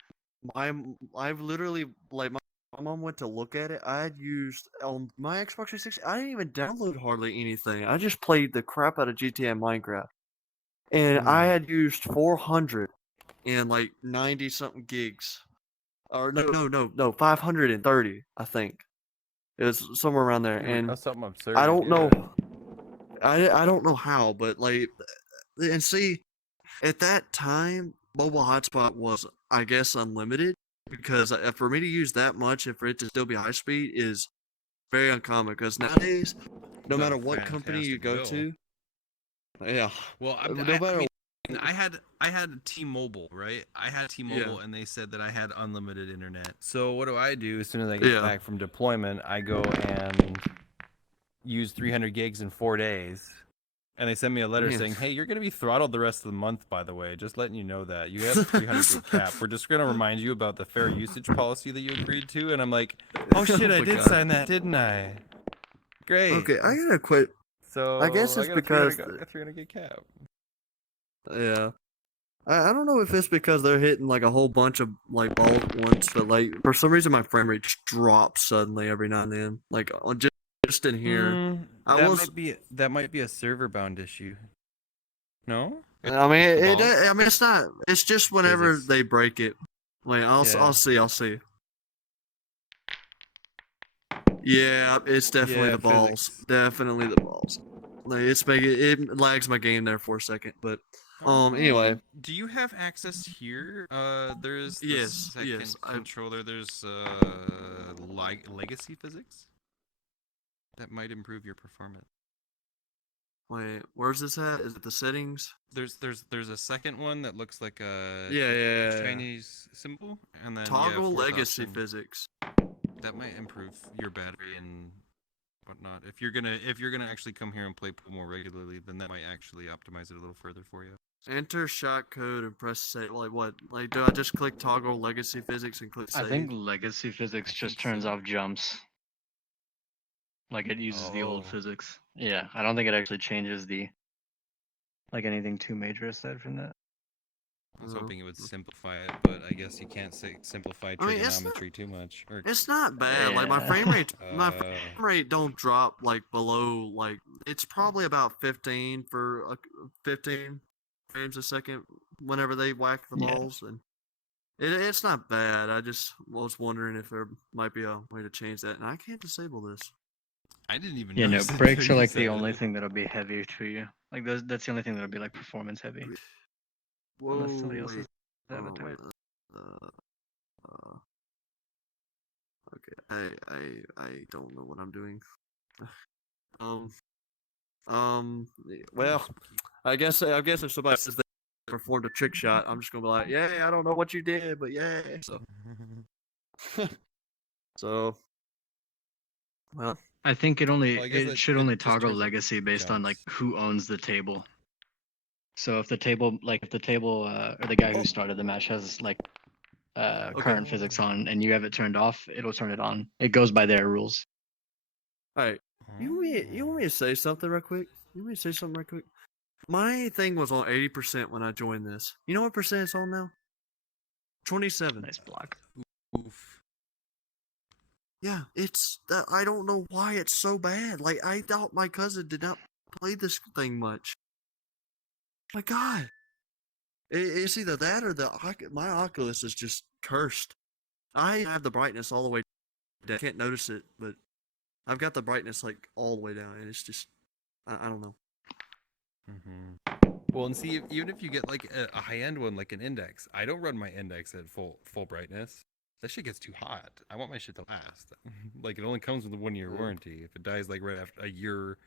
I've literally like my mom went to look at it. I had used on my Xbox 360. I didn't even download hardly anything. I just played the crap out of GTA and Minecraft, and I had used 400 and like 90 something gigs, or no, 530 I think. It was somewhere around there, and That's something absurd. I don't know. yeah. I don't know how, but like, and see, at that time, mobile hotspot was, I guess, unlimited because for me to use that much and for it to still be high speed is very uncommon. Because nowadays, no That's matter a what company you fantastic go to, yeah, Well, no matter. I had T-Mobile, right? I had T-Mobile, and they said that I had unlimited internet. So what do I do as soon as I get Yeah. back from deployment? I go and use 300 gigs in 4 days, and they send me a letter Man. saying, "Hey, you're gonna be throttled the rest of the month. By the way, just letting you know that you have a 300 gig cap. We're just gonna remind you about the fair usage policy that you agreed to." And I'm like, "Oh shit, I my did God. sign that, didn't I? Great." Okay, I gotta quit. So I guess it's got a because 300 cap. yeah. I don't know if it's because they're hitting like a whole bunch of like balls at once, but like for some reason my frame rate just drops suddenly every now and then. Like just in here, I that was. might be a server bound issue. No? I mean, The it. balls? I mean, it's not. It's just whenever Physics. they break it. Wait, I'll Yeah. see. I'll see. Yeah, it's definitely Yeah, the balls. physics. Definitely the balls. Like, it lags my game there for a second, but anyway. Do you have access here? There's the Yes, second yes, controller. There's legacy physics. That might improve your performance. Wait, where's this at? Is it the settings? There's a second one that looks like a Yeah. Chinese symbol, and then Toggle fourth legacy option, physics. that might improve your battery and whatnot. If you're gonna actually come here and play pool more regularly, then that might actually optimize it a little further for you. Enter shot code and press save. Like what? Like do I just click toggle legacy physics and click I save? think legacy physics just turns so. off jumps. Like it uses the old Oh. physics. Yeah, I don't think it actually changes the like anything too major aside from that. I was Oh. hoping it would simplify it, but I guess you can't simplify I mean, it's trigonometry too much. Or, It's not bad. Like my Yeah. frame rate, my Uh. frame rate don't drop like below like it's probably about 15 for 15 frames a second whenever they whack the Yeah. balls, and it's not bad. I just was wondering if there might be a way to change that, and I can't disable this. I didn't even Yeah, no, notice that brakes until are you like the said only it. thing that'll be heavy for you. Like that's the only thing that'll be like performance heavy. Whoa, Unless somebody else wait. has have it tight. Uh, okay, I don't know what I'm doing. Well, I guess if somebody says they performed a trick shot, I'm just gonna be like, yeah, I don't know what you did, but yeah. So, well, I think Well, I guess it should only just toggle turns off legacy based on like jumps. who owns the table. So if the table or the guy who Oh. started the match has like Okay. current physics on and you have it turned off, it'll turn it on. It goes by their rules. all right. You want me to say something real quick? You want me to say something real quick? My thing was on 80% when I joined this. You know what percent it's on now? 27. Nice block. Oof. Yeah, it's that I don't know why it's so bad. Like I thought my cousin did not play this thing much. My God, it's either that or my Oculus is just cursed. I have the brightness all the way down. I can't notice it, but I've got the brightness like all the way down, and it's just I don't know. Well, and see, even if you get like a high end one, like an index, I don't run my index at full brightness. That shit gets too hot. I want my shit to last. Like it only comes with a 1-year Mm. warranty. If it dies like right after a year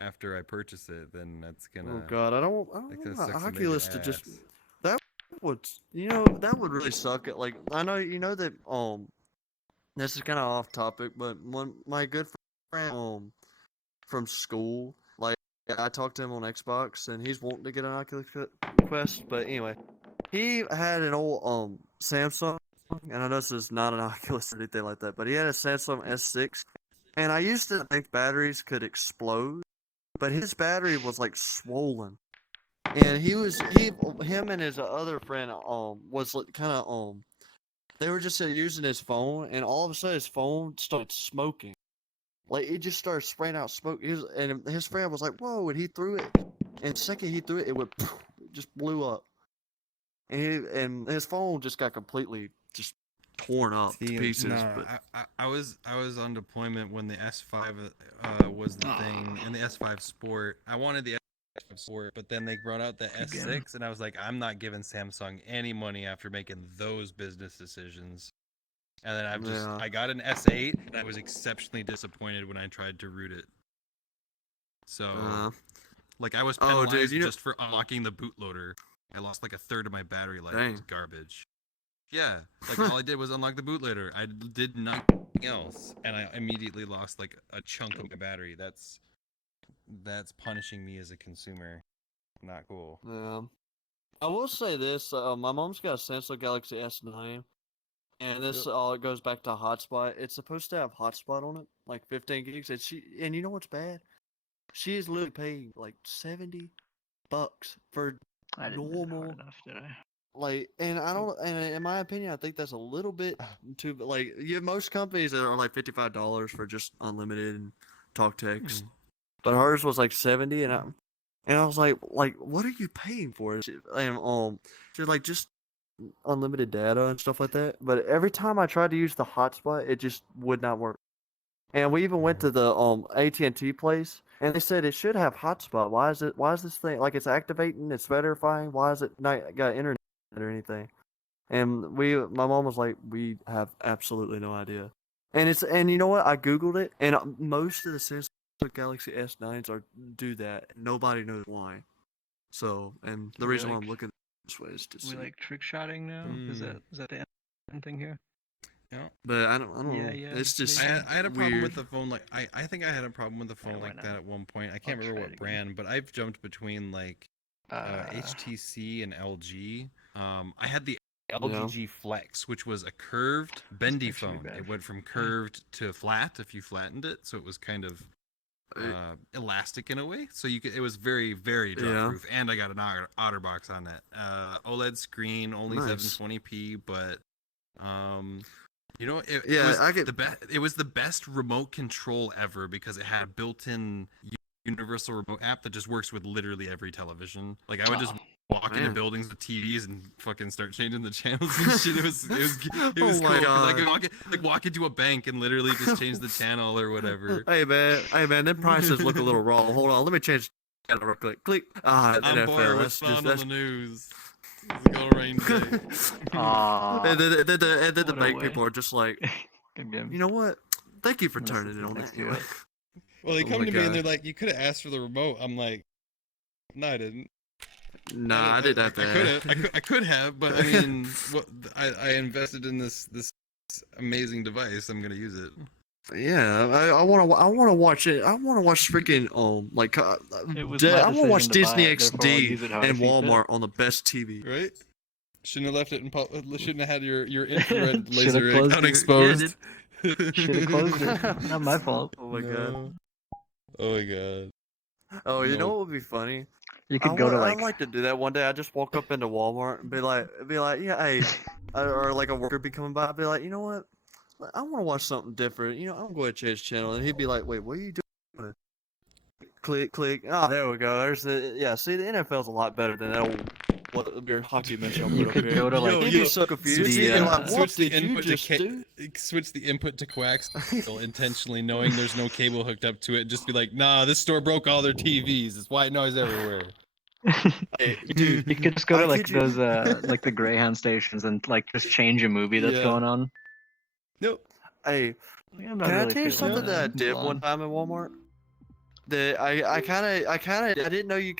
after I purchase it, then that's gonna. Oh God, I don't That want kinda my sucks the Oculus major to just ass. that would that would really suck. It like I know that this is kind of off topic, but one my good friend from school, like I talked to him on Xbox, and he's wanting to get an Oculus Quest. But anyway, he had an old Samsung, and I know this is not an Oculus or anything like that, but he had a Samsung S6, and I used to think batteries could explode, but his battery was like swollen, and him and his other friend was kind of they were just using his phone, and all of a sudden his phone started smoking. Like it just started spraying out smoke. And his friend was like, "Whoa!" And he threw it. And the second he threw it, it went, it just blew up. And his phone just got completely just torn up to pieces. No, But I was on deployment when the S5 was the thing, and the S5 Sport. I wanted the S5 Sport, but then they brought out the S6, and I was like, I'm not giving Samsung any money after making those business decisions. And then I got an S8, and I was exceptionally disappointed when I tried to root it. So, like, I was penalized just for unlocking the bootloader. I lost like a third of my battery life. It was garbage. Yeah, like all I did was unlock the bootloader. I did nothing else, and I immediately lost like a chunk of my battery. That's punishing me as a consumer. Not cool. I will say this: my mom's got a Samsung Galaxy S9, and this all goes back to hotspot. It's supposed to have hotspot on it, like 15 gigs. And you know what's bad? She is literally paying like $70 for I didn't hit it normal. hard enough, did I? Like, and I don't, and in my opinion, I think that's a little bit too. Like, most companies are like $55 for just unlimited and talk text, but hers was like 70, and I was like, what are you paying for? And she's like just unlimited data and stuff like that. But every time I tried to use the hotspot, it just would not work. And we even went to the AT&T place, and they said it should have hotspot. Why is this thing like it's activating? It's verifying. Why is it not got internet or anything? And my mom was like, we have absolutely no idea. And you know what? I googled it, and most of the Samsung Galaxy S9s do that. Nobody knows why. So, and the Are we, reason why I'm like- looking this way is to We see. like trick shotting now. Is that the end thing here? Yeah. But I don't know. Yeah, yeah, It's just maybe. I had a problem weird. with the phone. Like I think I had a problem with the phone why like not? that at one point. I can't remember try what it again. brand, but I've jumped between like HTC and LG. I had the LG Flex, which was a curved, bendy actually phone. bad. It went from curved to flat if you flattened it, so it was kind of elastic in a way. So it was very, very drop Yeah. proof. And I got an OtterBox on it. OLED screen, only Nice. 720p, but you know, it Yeah, was I get- the best. It was the best remote control ever because it had a built-in universal remote app that just works with literally every television. Like I would just walk into Man. buildings with TVs and fucking start changing the channels and shit. It was Oh was my cool. 'cause I could God. walk into a bank and literally just change the channel or whatever. Hey man, them prices look a little wrong. Hold on, let me change the channel real quick. Click. I'm NFL. bored with That's fun just on that's. the news. It's a go rain day. Aw. and then the What a bank way. people are just like, Good game. you know what? Thank you for I'm gonna turning sit it on next to you. anyway. Well, they Oh come my to me and God. they're like, "You could have asked for the remote." I'm like, "No, I didn't." Nah, I did that. I could have. I could have, but I mean, I invested in this amazing device. I'm gonna use it. Yeah, I want to watch it. I want to watch freaking like It was I my want to watch decision to buy Disney it, therefore I'll XD use it how I and see fit. Walmart on the best TV. Right? Shouldn't have left it in shouldn't have had your infrared Should've laser closed unexposed. Should have closed it. Not my fault. Oh my God. Oh my god. Oh, you know No. what would be funny? You could go to like. I'd like to do that one day. I just walk up into Walmart and be like, yeah, hey, or like a worker be coming by, I'd be like, you know what? I want to watch something different. You know, I'm going to change channel, and he'd be like, wait, what are you doing? Click. Oh, there we go. There's the See, the NFL's a lot better than that old what your hockey match I'm You put up could here. go to, like, He'd Yo, be so confused. switch He'd the, be like, what switch the did you input to just do? switch the input to coax intentionally knowing there's no cable hooked up to it. Just be like, nah, this store broke all their TVs. It's white noise everywhere. Hey, You could just go to I like kid you- those like the Greyhound stations and like just change a movie that's Yeah. going on. Nope. Hey, Like, I'm not can I really tell you feeling something that I did Mulan. one time in Walmart? That I kind of, I didn't know you.